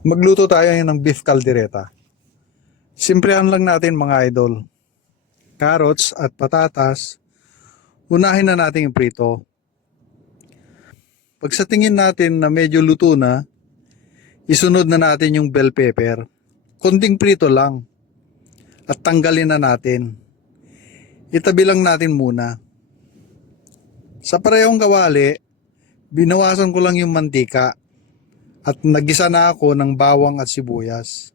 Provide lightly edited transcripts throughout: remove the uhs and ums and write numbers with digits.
Magluto tayo ng beef caldereta. Simplihan lang natin mga idol. Carrots at patatas, unahin na natin iprito. Pag sa tingin natin na medyo luto na, isunod na natin yung bell pepper. Konting prito lang. At tanggalin na natin. Itabi lang natin muna. Sa parehong kawali, binawasan ko lang yung mantika at nagisa na ako ng bawang at sibuyas.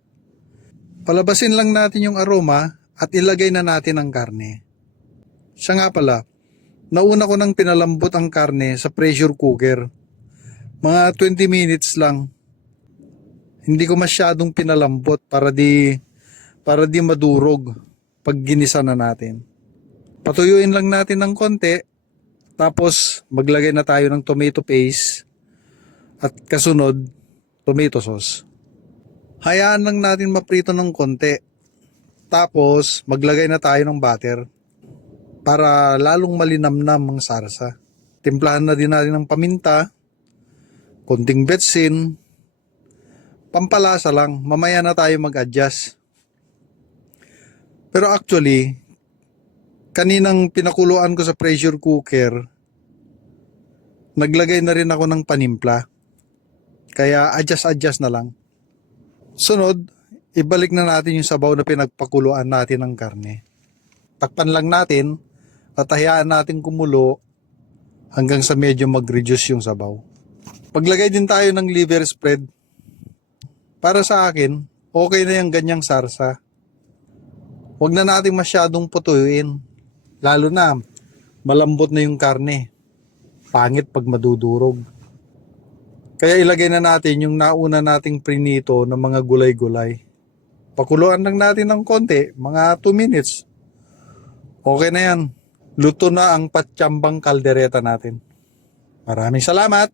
Palabasin lang natin yung aroma at ilagay na natin ang karne. Siya nga pala, nauna ko nang pinalambot ang karne sa pressure cooker. Mga 20 minutes lang. Hindi ko masyadong pinalambot para di madurog pag ginisa na natin. Patuyuin lang natin ng konti, tapos maglagay na tayo ng tomato paste at kasunod tomato sauce. Hayaan lang natin maprito ng konti. Tapos maglagay na tayo ng butter para lalong malinamnam ang sarsa. Timplahan na din natin ng paminta, konting betsin, pampalasa lang, mamaya na tayo mag-adjust. Pero actually, kaninang pinakuluan ko sa pressure cooker, naglagay na rin ako ng panimpla. Kaya adjust na lang. Sunod, ibalik na natin yung sabaw na pinagpakuluan natin ng karne. Takpan lang natin at hayaan natin kumulo hanggang sa medyo mag-reduce yung sabaw. Paglagay din tayo ng liver spread. Para sa akin, okay na yung ganyang sarsa. Huwag na natin masyadong putuyuin. Lalo na, malambot na yung karne. Pangit pag madudurog. Kaya ilagay na natin yung nauna nating prinito ng mga gulay-gulay. Pakuluan lang natin ng konti, mga 2 minutes. Okay na yan. Luto na ang patsyambang kaldereta natin. Maraming salamat!